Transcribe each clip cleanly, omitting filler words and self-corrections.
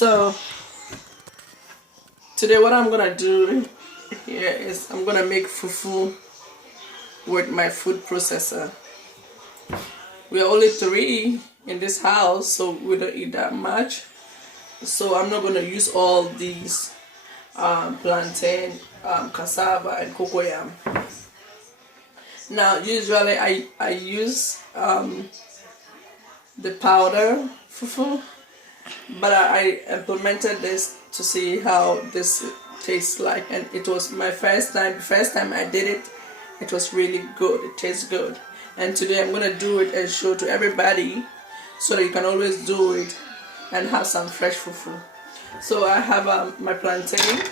So today what I'm gonna do here is I'm gonna make fufu with my food processor. We are only 3 in this house, so we don't eat that much. So I'm not gonna use all these plantain, cassava and cocoyam. Now usually I use the powder fufu, but I implemented this to see how this tastes like, and it was my first time. The first time I did it, it was really good. It tastes good, and today I'm gonna do it and show to everybody so that you can always do it and have some fresh fufu. So I have my plantain,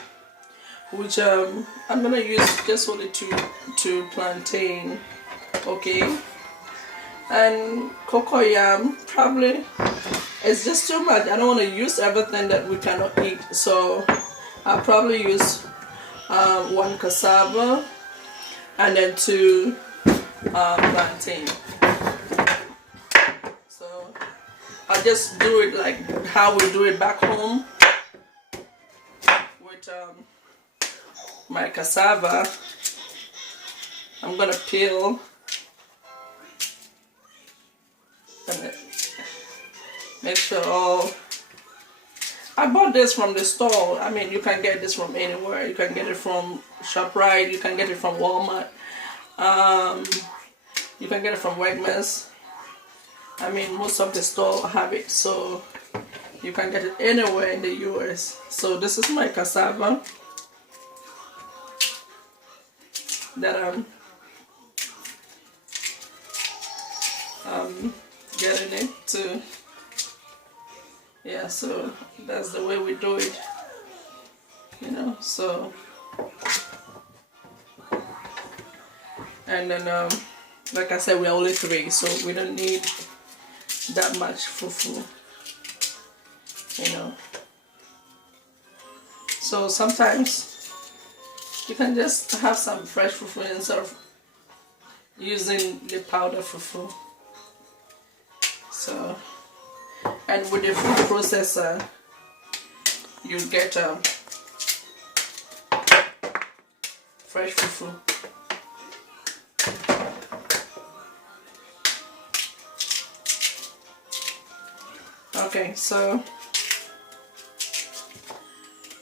which I'm gonna use just only two plantain, okay, and cocoyam. Probably it's just too much. I don't want to use everything that we cannot eat, so I'll probably use 1 cassava and then 2 plantain. So I'll just do it like how we do it back home with my cassava. I'm gonna peel and make sure all. I bought this from the store. I mean, you can get this from anywhere. You can get it from ShopRite. You can get it from Walmart. You can get it from Wegmans. I mean, most of the stores have it, so you can get it anywhere in the US. So this is my cassava that I'm getting it to. Yeah, so that's the way we do it, you know. So, and then like I said, we're only 3, so we don't need that much fufu, you know. So sometimes you can just have some fresh fufu instead of using the powder fufu. So, and with the food processor, you get fresh fufu. Okay, so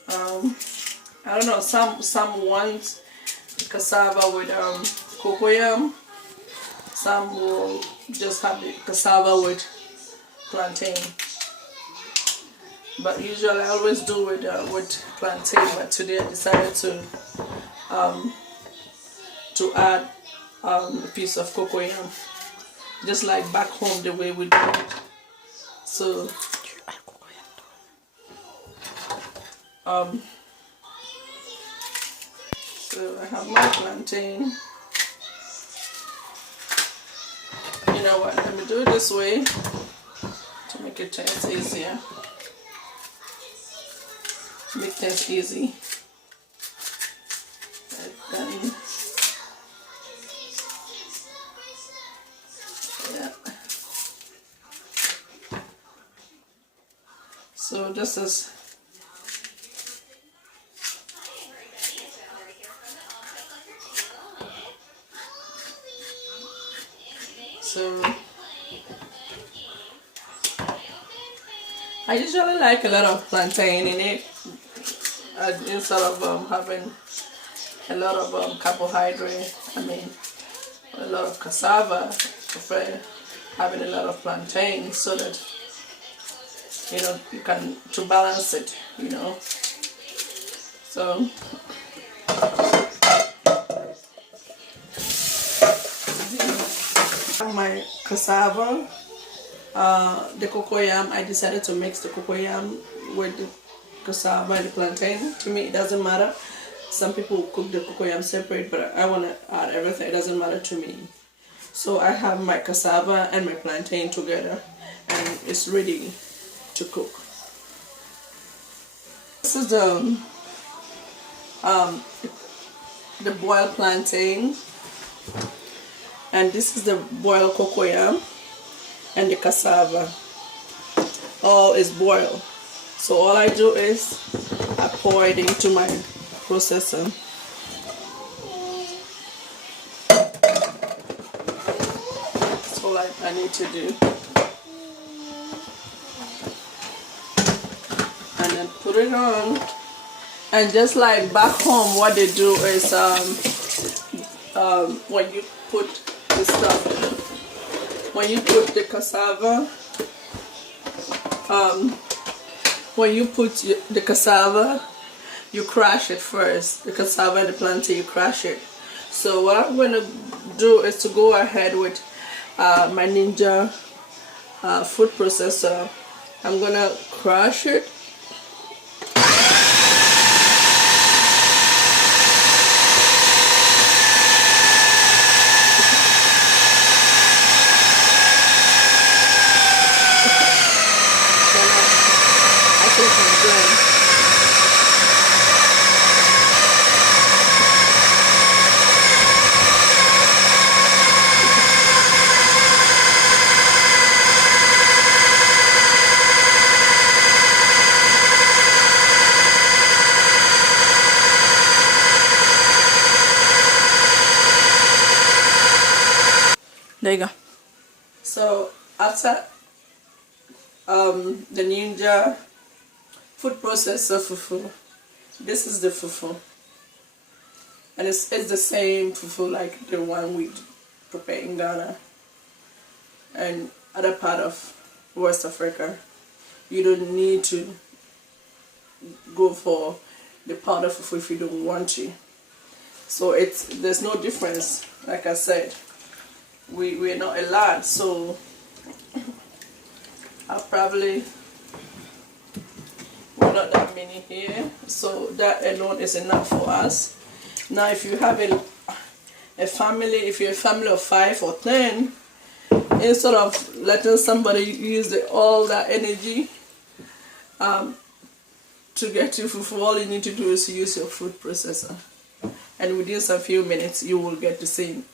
I don't know. Some want cassava with cocoyam. Some will just have the cassava with plantain. But usually I always do it with plantain. But today I decided to add a piece of cocoyam, just like back home the way we do it. So so I have my plantain. You know what? Let me do it this way to make it things easier. Make things easy. Then, yeah. So this is I usually like a lot of plantain in it, instead of having a lot of carbohydrate. I mean, a lot of cassava. I prefer having a lot of plantain so that, you know, you can to balance it, you know. So my cassava, the cocoyam, I decided to mix the cocoyam with the cassava and the plantain. To me, it doesn't matter. Some people cook the cocoyam separate, but I want to add everything. It doesn't matter to me. So I have my cassava and my plantain together, and it's ready to cook. This is the boiled plantain, and this is the boiled cocoyam and the cassava. All is boiled. So all I do is I pour it into my processor. That's all I need to do. And then put it on. And just like back home, what they do is when you put the stuff, when you put the cassava, you crush it first. The cassava and the plantain, you crush it. So what I'm going to do is to go ahead with my Ninja food processor. I'm going to crush it. There you go. So after the Ninja food processor fufu, this is the fufu, and it's the same fufu like the one we prepare in Ghana and other part of West Africa. You don't need to go for the powder fufu if you don't want to. So there's no difference. Like I said, we're not a lot, so we're not that many here, so that alone is enough for us. Now if you have a family, if you're a family of 5 or 10, instead of letting somebody use all that energy to get you fufu, all you need to do is use your food processor, and within some few minutes you will get the same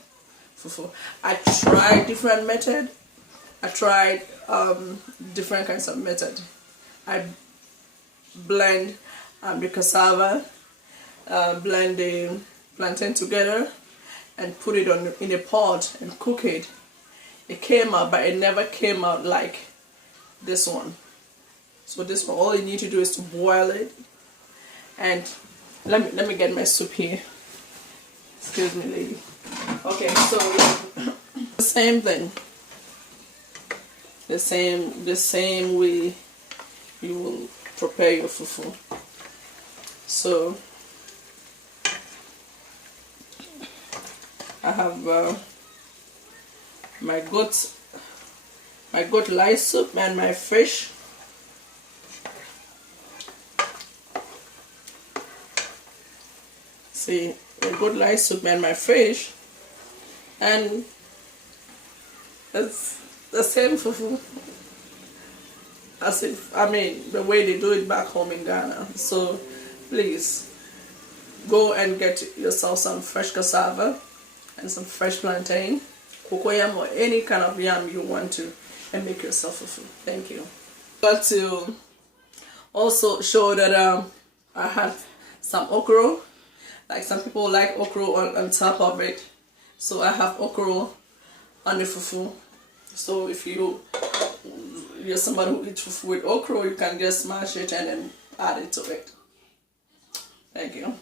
fufu. I tried different method. I tried different kinds of method. I blend the cassava, blend the plantain together, and put it in a pot and cook it. It came out, but it never came out like this one. So this one, all you need to do is to boil it. And let me get my soup here. Excuse me, lady. Okay, so the same thing. The same way you will prepare your fufu. So I have my goat light soup and my fish. See, my goat light soup and my fish, and it's the same fufu as the way they do it back home in Ghana. So please go and get yourself some fresh cassava and some fresh plantain, cocoyam, or any kind of yam you want to, and make yourself fufu. Thank you. Got to also show that I have some okra. Like some people like okra on top of it, so I have okra on the fufu. So if you're somebody who eats fufu with okra, you can just smash it and then add it to it. Thank you.